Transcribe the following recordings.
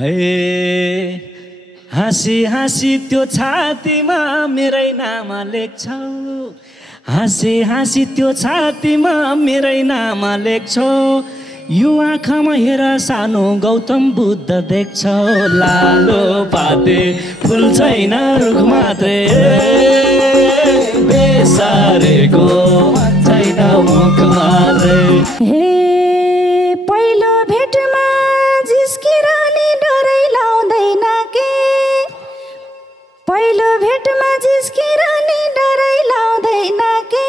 हे हाँसी हाँसी त्यो छातीमा मेरै नाम लेख्छौ, हाँसी हाँसी त्यो छातीमा मेरै नाम लेख्छौ, यो आँखामा हेर सानो गौतम बुद्ध देख्छौ, लालो पाते फुल छैन रुख मात्रै बेसारेको छैन मुख मात्रै। हे पहिलो भेटमा जिस्किरहने डरै लाउँदैन के, पहिलो भेटमा जिस्किरहने डरै लाउँदैन के,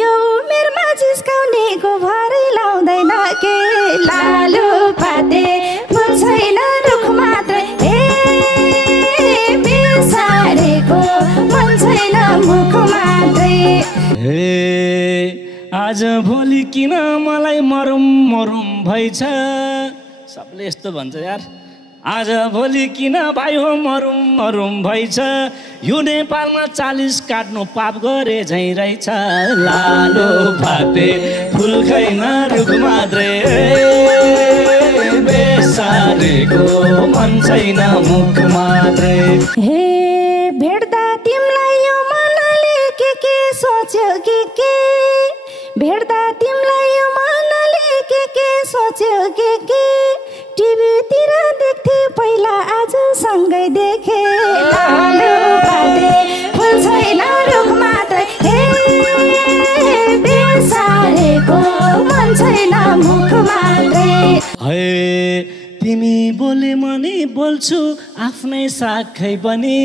यो उमेरमा जिस्काउनेको भरै लाउँदैन के, लालु पाते फुल छैन रुख मात्रै बेसारेको मन छैन मुख मात्रै। आज भोलि किन मलाई मरुम मरुम भइछ, सबले यस्तो भन्छ यार, आज भोलि किन भाइ हो मरुम मरुम भइछ, यो नेपालमा 40 काट्नु पाप गरे झैँ रहेछ, लालो पाते फुल छैन रुख मात्रै बेसारेको मन छैन मुख मात्रै। हे भेट्दा तिमीलाई यो मनले के सोच्यो के, भेट्दा तिमीलाई यो मनले के सोच्यो के, टिभीतिर देख्थे पहिला आज सँगै देखे, लालु पाते फुल छैन रुख मात्रै बेसारेको मन छैन मुख मात्रै। हे तिमी बोले मनी बोल्छु आफ्नै साखै बनी,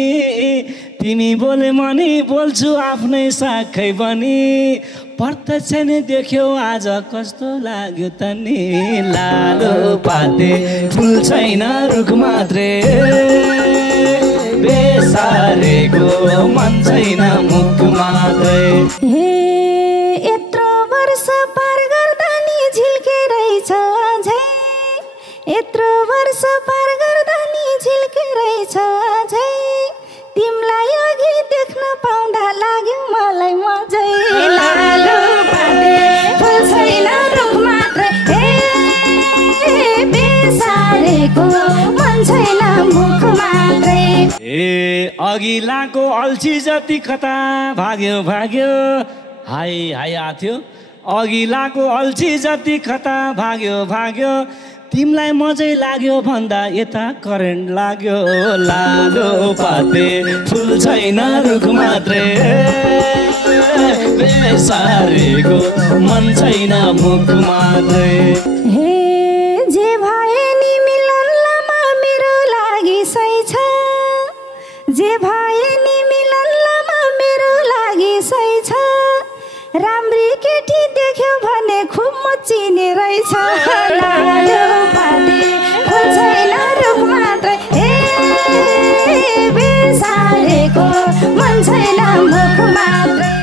तिमी बोले मनी बोल्छु आफ्नै साखै बनी, प्रत्यक्ष नै देख्यौ आज कस्तो लाग्यो त नि, लालो पाते फुल छैन रुख मात्रै बेसारेको मन छैन मुख मात्रै। हे यत्रो वर्ष पार गर्दा नि झिल्के रहेछ झै, यत्रो वर्ष पार गर्दा नि झिल्के रहेछ झै, तिमीलाई अघि देख्न पाउँदा लाग्यो मलाई मजै, लालु पाते फुल छैन रुख मात्रै बेसारेको मन छैन मुख मात्रै। अघिल्लाको अल्छी जति कता भाग्यो भाग्यो, हाय हाय आथ्यो, अघिल्लाको अल्छी जति कता भाग्यो भाग्यो, तिमीलाई मजै लाग्यो भन्दा यता करेन्ट लाग्यो, लालो पाते फुल छैन रुख मात्रै बेसारेको मन छैन मुख मात्रै। हे जे भए नि मिलनमा मेरो लागि सही छ, जे भए नि मिलनमा मेरो लागि सही छ, राम्री केटी देख्यो भने खुब मचिने रहेछ, लालु पाते फुल छैन रुख मात्रै बेसारेको मन छैन मुख मात्रै।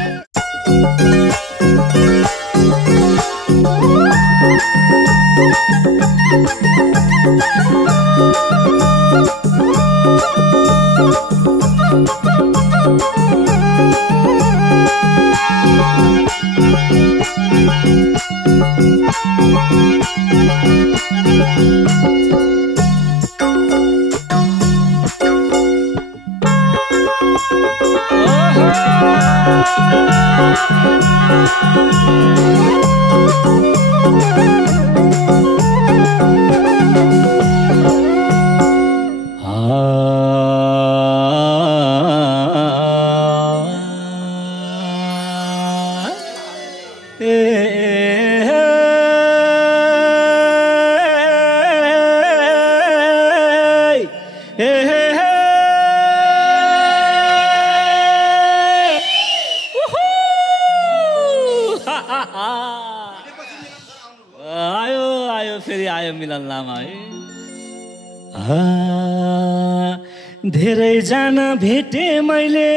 धेरैजना भेटे मैले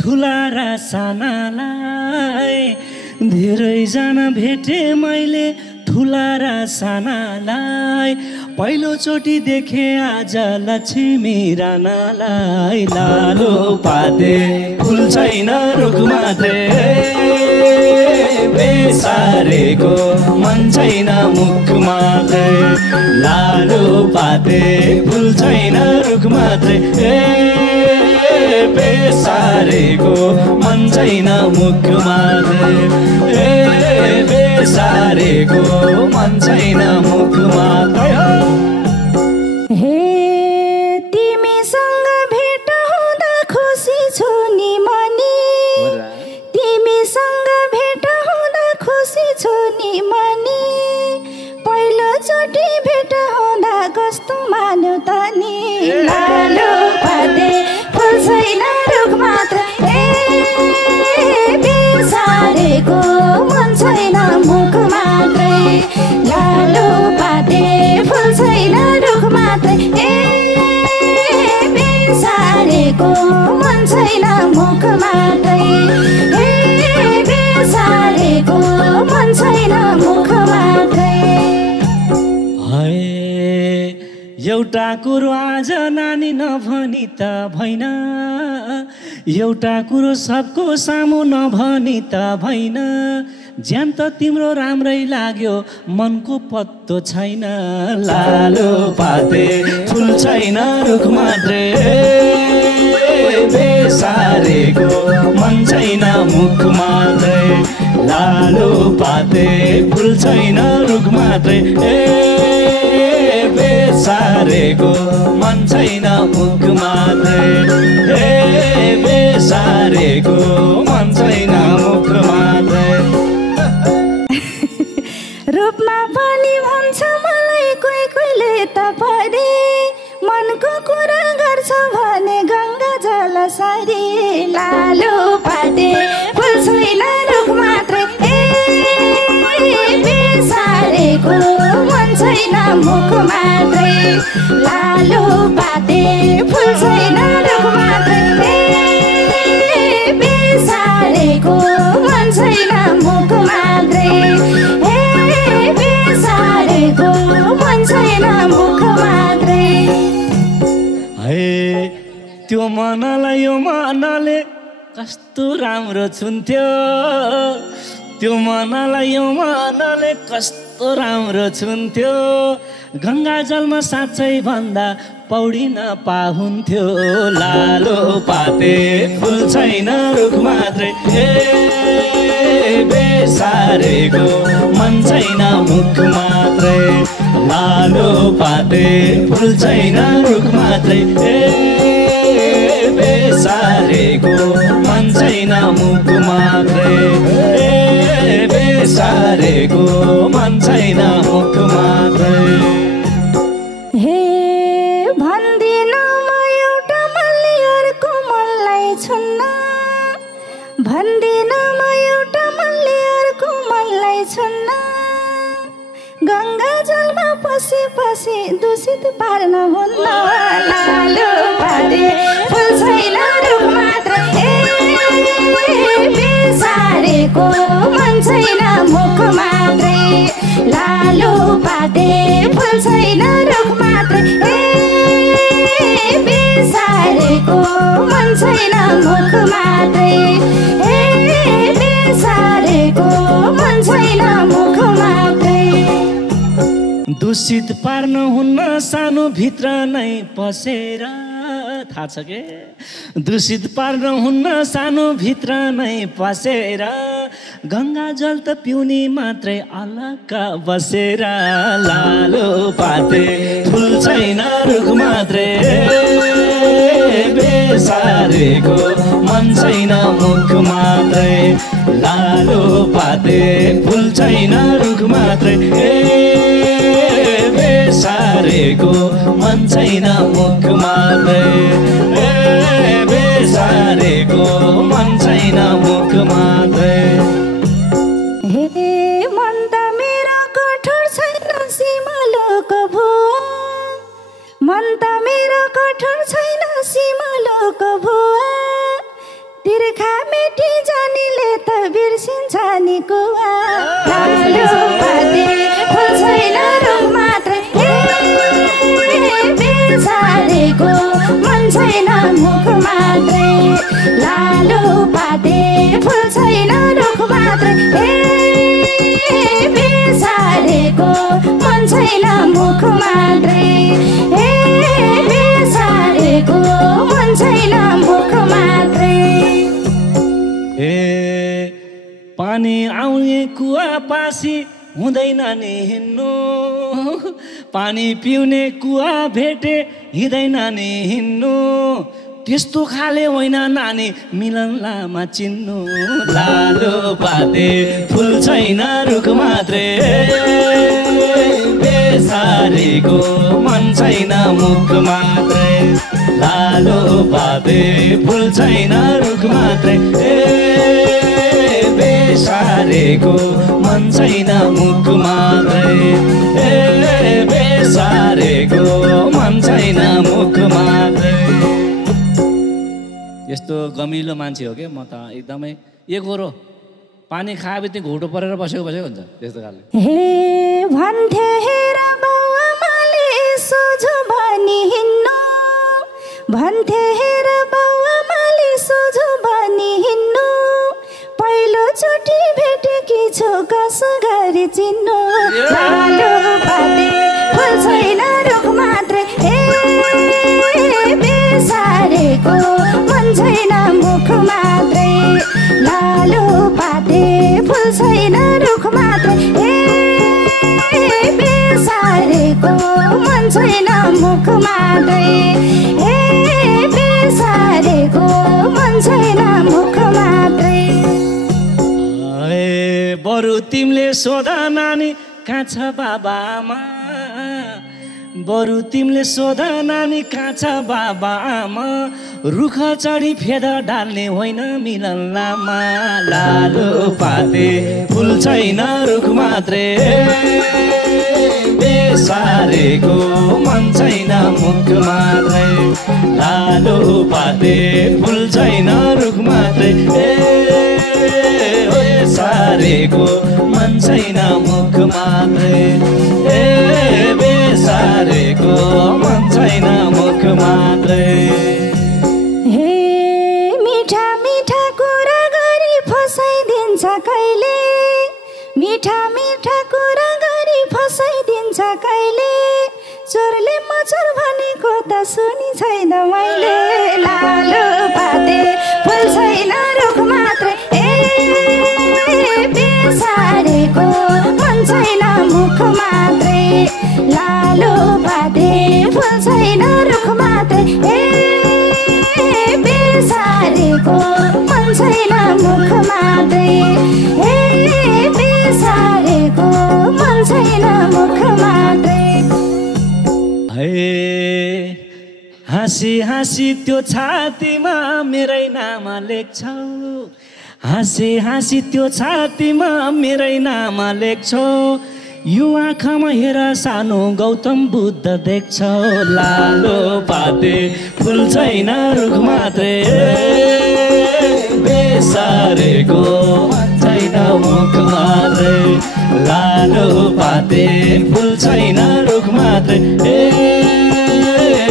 ठुला र सानालाई, धेरैजना भेटे मैले ठुला र सानालाई, पहिलोचोटि देखे आज लक्ष्मी राणालाई लालो पाते फुल छैन रुख मात्रै बेसारेको मन छैन मुख मात्रै लालो पाते फुल छैन रुख मात्रै बेसारेको मन छैन मुख मात्रै बेसारेको मन छैन मुख मात्रै हे तिमीसँग भेट हुँदा खुसी छु नि मनी तिमीसँग भेट हुँदा खुसी छु नि मनी पहिलोचोटि भेट हुँदा कस्तो मान्यो त नि लालो पाते फुल छैन रुख मात्र बेसारेको मन छैन मुख मात्रै लालो पाते फुल छैन रुख मात्रै बेसारेको मन छैन मुख मात्रै बेसारेको मन छैन मुख मात्रै एउटा कुरो आज नानी नभनी त भएन एउटा कुरो सबको सामु नभनी त भएन ज्यान त तिम्रो राम्रै लाग्यो मनको पत्तो छैन लालो पाते फुल छैन रुख मात्रै बेसारेको मन छैन मुख मात्रै लालो पाते फुल छैन रुख मात्रै बेसारेको मन छैन मुख मात्रै बेसारेको मन छैन मुख मात्रै रूपमा पनि भन्छ मलाई कोही कोहीले त परे मनको कुरा गर्छ भने गङ्गा जल सरी लालो पाते फुल छैन रुख मात्रै बेसारेको मन छैन मुख मात्रै लालो पाते फुल छैन रुख मात्रै बेसारेको मन छैन मुख मात्रै बेसारेको मन छैन मुख मात्रै त्यो मनलाई यो मनले कस्तो राम्रो छुन्थ्यो त्यो मनलाई यो मनले कस्तो राम्रो छुन्थ्यो गङ्गा जलमा साँच्चै भन्दा पौडिन पाहुन्थ्यो लालो पाते फुल छैन रुख मात्रै बेसारेको मन छैन मुख मात्रै लालो पाते फुल छैन रुख मात्रै बेसारेको मन छैन मुख मात्रै बेसारेको मन छैन मुख मात्रै हे भन्दिन म एउटा मल्ली अर्को मनलाई छुन्न भन्दिन म एउटा मल्ली अर्को मनलाई छुन्न गङ्गा जलमा पसी पसी दूषित पार्न हुन्न लालो पाते फुल छैन रुख मात्रै बेसारेको मन छैन मुख मात्रै लालो पाते फुल छैन रुख मात्रै बेसारेको मन छैन मुख मात्रै बेसारेको मन छैन मुख मात्रै दूषित पार्न हुन्न सानो भित्र नै पसेर थाहा छ के दूषित पार्न हुन्न सानो भित्र नै पसेर गङ्गा जल त पिउने मात्रै अलग बसेर लालो पाते फुल छैन रुख मात्रै बेसारेको मन छैन मुख मात्रै लालो पाते फुल छैन रुख मात्रै बेसारेको मन छैन मुख मात्रै बेसारेको मन छैन मुख मात्रै हे मन त मेरो कठोर छैन सिमलोको भुवा मन त मेरो कठोर छैन सिमलोको भुवा तिर्खा मेटी जानीले त बिर्सिन्छ नि कुवा लालो पाते फुल छैन रुख मात्रै मात्रै लालु पाते फुल छैन रुख मात्रै बेसारेको मन छैन मुख मात्रै बेसारेको मन छैन मुख मात्रै पानी आउने कुवा पासी हुँदैन नि हिँड्नु पानी पिउने कुवा भेटे हिँड्दैन नि हिँड्नु त्यस्तो खाले होइन नानी मिलन लामा चिन्नु लालु पाते फुल छैन रुख मात्रै बेसारेको मन छैन मुख मात्रै लालु पाते फुल छैन रुख मात्रै बेसारेको मन छैन मुख मात्रै बेसारेको मन छैन मुख मात्रै यस्तो गमिलो मान्छे हो क्या म त एकदमै एकहोरो पानी खाएपछि घुटो परेर बसेको हुन्छ त्यस्तो खाले हे भन्थे हेर बाउआमाले सोझो भनी हिँड्नु भन्थे हेर बाउआमाले सोझो भनी हिँड्नु पहिलोचोटि भेटेकी छु कसो गरी चिन्नु लालु पाते फुल छैन रुख मात्रै बेसारेको मन छैन मुख मात्रै लालु पाते फुल छैन रुख मात्रै बेसारेको मन छैन मुख मात्रै बेसारेको मन छैन मुख मात्रै बरु तिमीले सोध नानी कहाँ छ बाबाआमा बरु तिमीले सोध नानी कहाँ छ बाबाआमा रुख चढी फेद डाल्ने होइन मिलन लामा लालु पाते फुल छैन रुख मात्रै बेसारेको मन छैन मुख मात्रै लालु पाते फुल छैन रुख मात्रै बेसारेको मन छैन मुख मात्रै बेसारेको मन छैन मुख मात्रै हे मिठा मिठा कुरा गरी फसाइदिन्छ कहिले मिठा मिठा कुरा गरी फसाइदिन्छ कहिले चोरले मचोर भनेको त सुनि छैन मैले लालु पाते फुल छैन रुख मात्रै बेसारेको मन छैन मुख मात्रै लालु पाते फुल छैन रुख मात्रै बेसारेको मन छैन मुख मात्रै बेसारेको मन छैन मुख मात्रै हाँसी हाँसी त्यो छातीमा मेरै नाम लेख्छौ हाँसी हाँसी त्यो छातीमा मेरै नाम लेख्छौ यो आँखामा हेर सानो गौतम बुद्ध देख्छौ लालु पाते फुल छैन रुख मात्रै बेसारेको मन छैन मुख मात्रै लालु पाते फुल छैन रुख मात्रै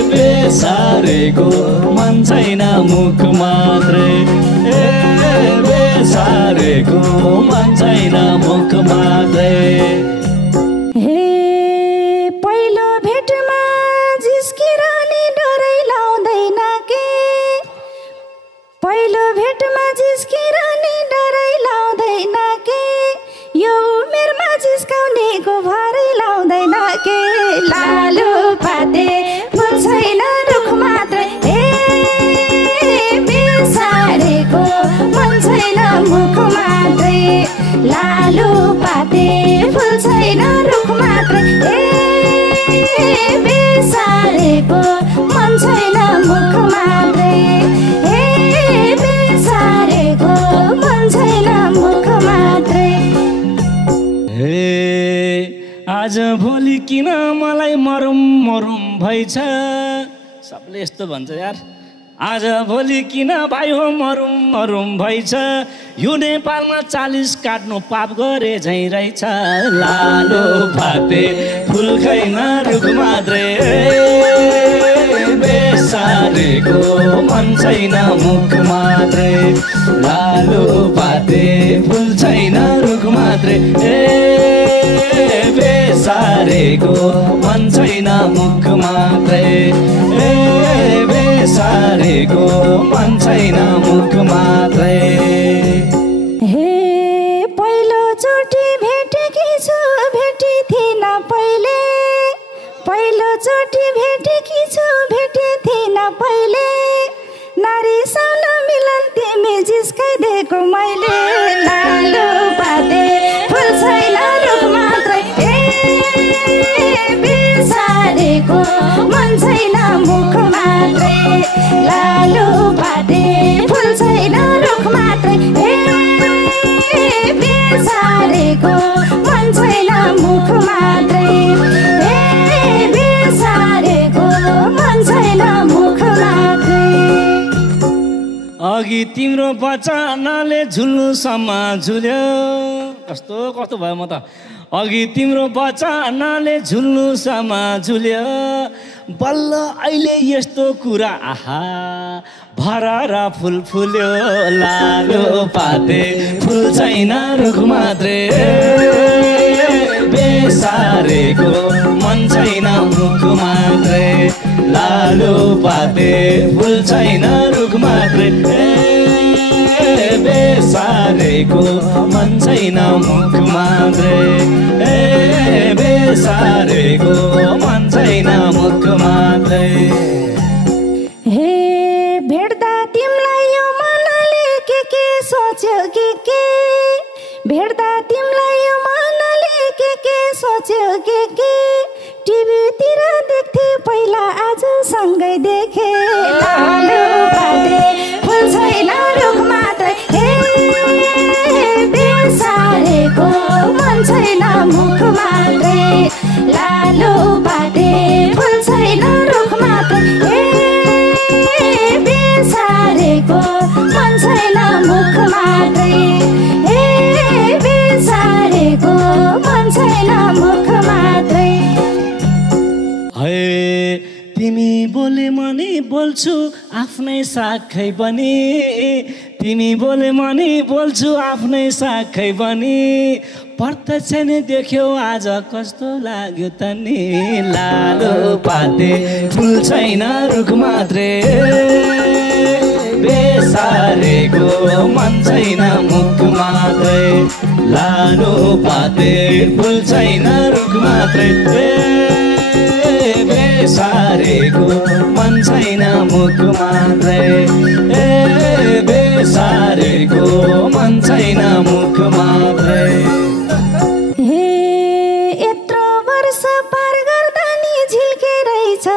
बेसारेको मन छैन मुख मात्रै बेसारेको मन छैन मुख मात्रै हे पहिलो भेटमा जिस्किरहने डरै लाउँदैन के पहिलो भेटमा जिस्किरहने डरै लाउँदैन के यो उमेरमा जिस्काउनेको भरै लाउँदैन के लालु पाते फुल छैन रुख मात्रै बेसारेको मन छैन मुख मात्रै लालु पाते फुल छैन रुख मात्रै बेसारेको मन छैन मुख मात्रै बेसारेको मन छैन मुख मात्रै आज भोलि किन मलाई मरुम मरुम भइछ सबले यस्तो भन्छ यार आज भोलि किन भाइ हो मरुम मरुम भइछ यो नेपालमा 40 काट्नु पाप गरे झै रहेछ लालु पाते फुल छैन रुख मात्रै बेसार बेसारेको मन छैन मुख मात्रै लालु पाते फुल छैन रुख मात्रै बेसारेको मन छैन मुख मात्रै बेसारेको मन छैन मुख मात्रै हे पहिलोचोटि भेटेकी छु भेटी थिइन पहिले पहिलोचोटि भेटेकी छु भेटे थिइन पहिले नारी साउन मिलन तिमी जिस्काइदिएको मैले लालु पाते फुल छैन रुख मात्रै बेसारेको मन छैन मुख मात्रै लालु पाते फुल छैन रुख मात्रै बेसारेको मन छैन मुख मात्रै बेसारेको मन छैन मुख मात्रै अघि तिम्रो बचानाले झुल्नुसम्म झुल्यो कस्तो कस्तो भयो म त अघि तिम्रो बचानाले झुल्नुसम्म झुल्यो बल्ल अहिले यस्तो कुरा आहा भरर फुल फुल्यो लालु पाते फुल छैन रुख मात्रै बेसारेको मन छैन मुख मात्रै लालु पाते फुल छैन रुख मात्रै बेसारेको मन छैन मुख मात्रै बेसारेको मन छैन मुख मात्रै हे भेट्दा तिमीलाई यो मनले के सोच्यो के भेट्दा तिमीलाई यो मनले के सोच्यो के टिभीतिर देख्थे पहिला आज सँगै देखे लालु पाते फुल छैन रुख मात्रै बेसारेको मन छैन मुख मात्रै लालु पाते फुल छैन रुख मात्रै बेसारेको मन छैन मुख मात्रै बेसारेको मन छैन मुख मात्रै है तिमी बोले मनी बोल्छु आफ्नै साखै बनी तिमी बोले मनी बोल्छु आफ्नै साखै बनी प्रत्यक्ष नै देख्यौ आज कस्तो लाग्यो त नि लालु पाते फुल छैन रुख मात्रै बेसारेको मन छैन मुख मात्रै लालु पाते फुल छैन रुख मात्रै बेसारेको मन छैन मुख मात्रै बेसारेको मन छैन मुख मात्रै हे यत्रो वर्ष पार गर्दा नि झिल्के रहेछ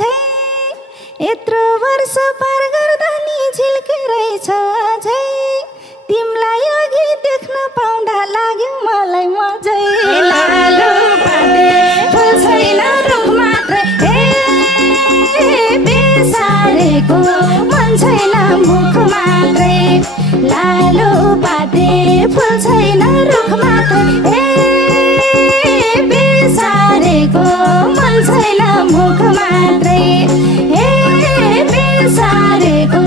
झै यत्रो वर्ष पार गर्दा नि झिल्के रहेछ झै तिमीलाई अघि देख्न पाउँदा लाग्यो मलाई मजै लालु पाते फुल छैन रुख मात्रै बेसारेको मन छैन मुख मात्रै लालु पाते फुल छैन रुख मात्रै बेसारेको मन छैन मुख मात्रै बेसारेको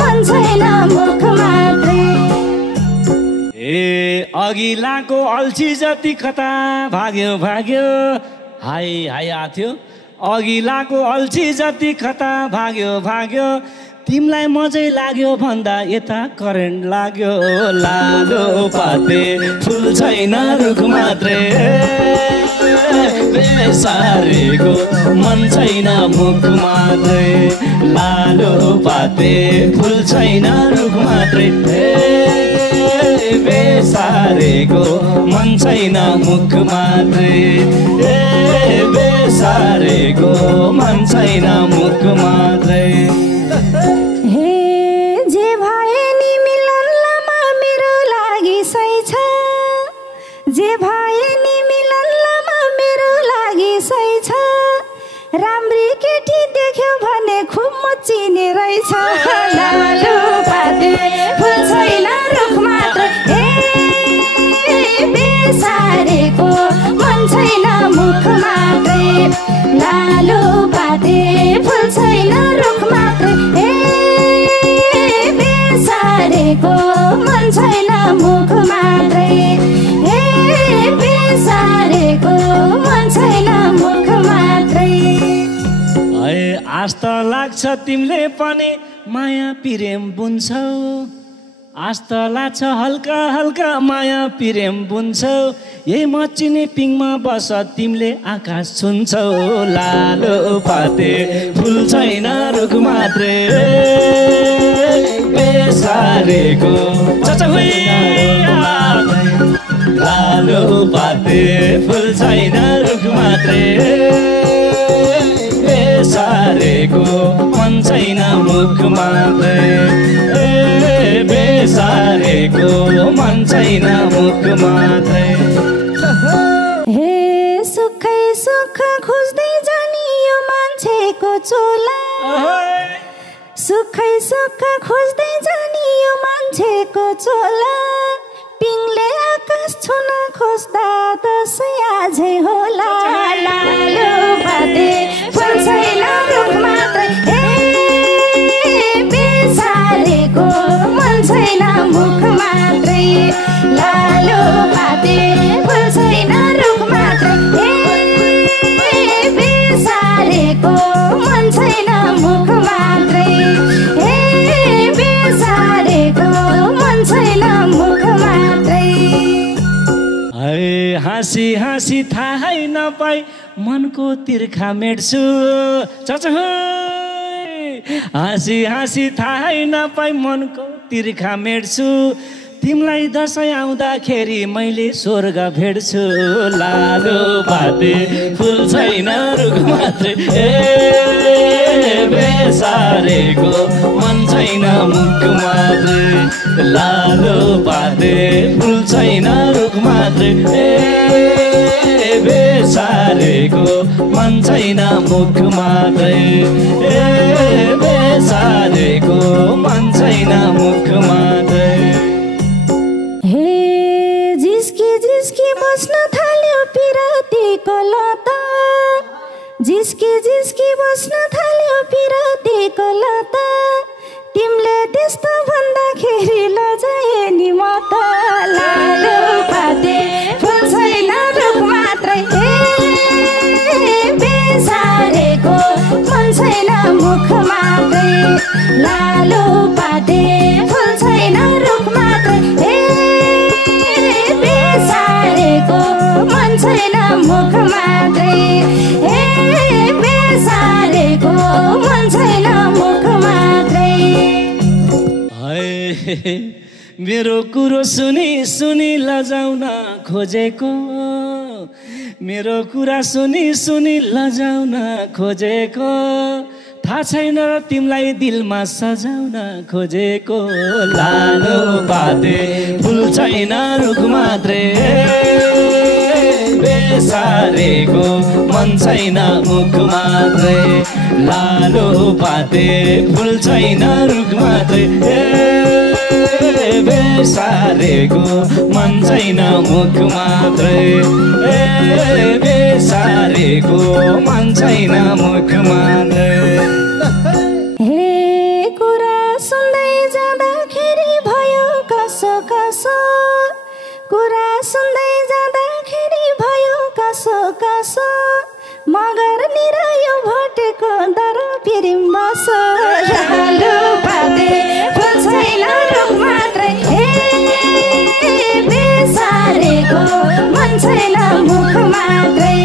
मन छैन मुख मात्रै अघिल्लाको अल्छी जति कता भाग्यो भाग्यो हाय हाय आथ्यो अघिल्लाको अल्छी जति कता भाग्यो भाग्यो तिमीलाई मजै लाग्यो भन्दा यता करेन्ट लाग्यो लालु पाते फुल छैन रुख मात्रै बेसारेको मन छैन मुख मात्रै लालु पाते फुल छैन रुख मात्रै बेसारेको मन छैन मुख मात्रै बेसारेको मन छैन मुख मात्रै हे जे भए नि मिलनमा मेरो लागि सही छ जे भए नि मिलनमा मेरो लागि सही छ राम्री केटी देख्यो भने खुब म चिने रहेछ लालु पाते फुल छैन रुख मात्र बेसारेको मन छैन मुख मात्रै लालु पाते फुल छैन रुख मात्रै लाग्छ तिमीले पनि माया प्रेम बुन्छौ आज त लाग्छ हल्का हल्का माया प्रेम बुन्छौ यही मचिने पिङमा बस तिमीले आकाश छुन्छौ लालो पाते फुल छैन रुख मात्रै बेसारेको लालो पाते फुल छैन रुख मात्रै बेसारेको मन छैन मुख मात्रै बेसारेको मन छैन मुख मात्रै हे सुखै सुख खोज्दै जाने यो मान्छेको चोला सुखै सुख खोज्दै जाने यो मान्छेको चोला पिङले आकाश छुन खोज्दा दसैँ आजै होला लालो पाते फुल छैन रुख मात्रै बेसारेको मन छैन मुख मात्रै लालो पाते फुल छैन रुख मात्रै बेसारेको मन छैन मुख मात्रै बेसारेको मन छैन मुख मात्रै हाँसी हाँसी थाहै नपाई मनको तिर्खा मेट्छु हाँसी हाँसी थाहै नपाई मनको तिर्खा मेट्छु तिमीलाई दसैँ आउँदाखेरि मैले स्वर्ग भेट्छु लालो पाते फुल छैन रुख मात्रै बेसारेको मन छैन मुख मात्रै लालो पाते फुल छैन रुख मात्रै बेसारेको मन छैन मुख मात्रै बेसारेको मन छैन मुख मात्रै जिस्की जिस्की बस्न थाल्यो पिरातीको लता जिस्की जिस्की बस्न थाल्यो पिरातीको लता तिमीले त्यस्तो भन्दाखेरि लजाए नि म त लालो पाते फुल छैन रुख मात्रै बेसारेको मन छैन मुख मात्रै लालो पाते फुल छैन रुख मात्रै बेसारेको मन छैन मुख मात्रै बेसारेको मन छैन मुख मात्रै मेरो कुरो सुनी सुनी लजाउन खोजेको मेरो कुरा सुनी सुनी लजाउन खोजेको थाहा छैन र तिमीलाई दिलमा सजाउन खोजेको लालो पाते फुल छैन रुख मात्रै बेसारेको मन छैन मुख मात्रै लालो पाते फुल छैन रुख मात्रै बेसारेको मन छैन मुख मात्रै बेसारेको मन छैन मुख मात्रै हे कुरा सुन्दै जाँदाखेरि भयो कसो कसो कुरा सुन्दै जाँदाखेरि भयो कसो कसो मगर निरायो भटेको दर पिरिम बसो लालो पाते फुल छैन रुख मात्रै बेसारेको मन छैन मुख मात्रै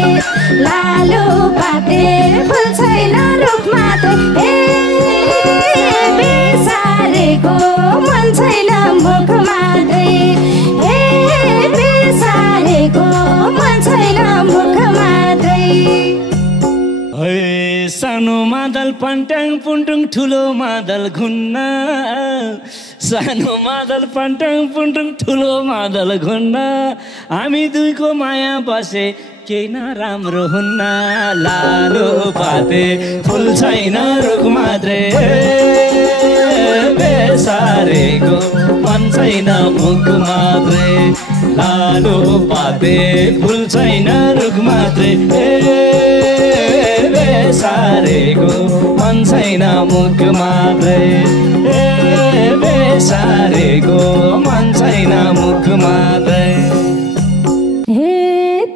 लालो पाते फुल छैन रुख मात्रै बेसारेको मन छैन मुख मात्रै बेसारेको मन छैन मुख मात्रै सानो मादल पन्ट्याङ पुन्टुङ ठुलो मादल घुन्न सानो मादल पन्ट्याङ पुन्टुङ ठुलो मादल घुन्न हामी दुईको माया बसे केही नराम्रो हुन्न लालो पाते फुल छैन रुख मात्रै बेसारेको मन छैन मुख मात्रै लालो पाते फुल छैन रुख मात्रै बेसारेको मन छैन मुख मात्रै बेसारेको मन छैन मुख मात्रै हे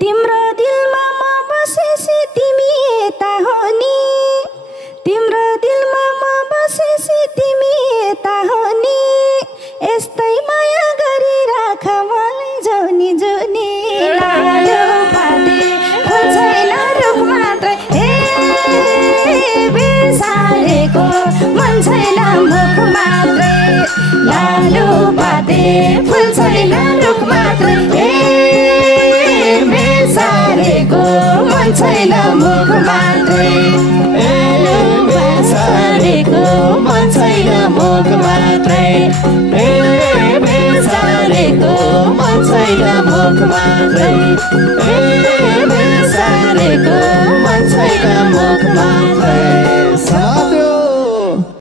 तिम्रो दिलमा म बसेसी तिमी यता हो नि तिम्रो दिलमा फुल छैन रुख मात्रै बेसारेको मन छैन मुख मात्रै बेसारेको मन छैन मुख मात्रै बेसारेको मन छैन मुख मात्रै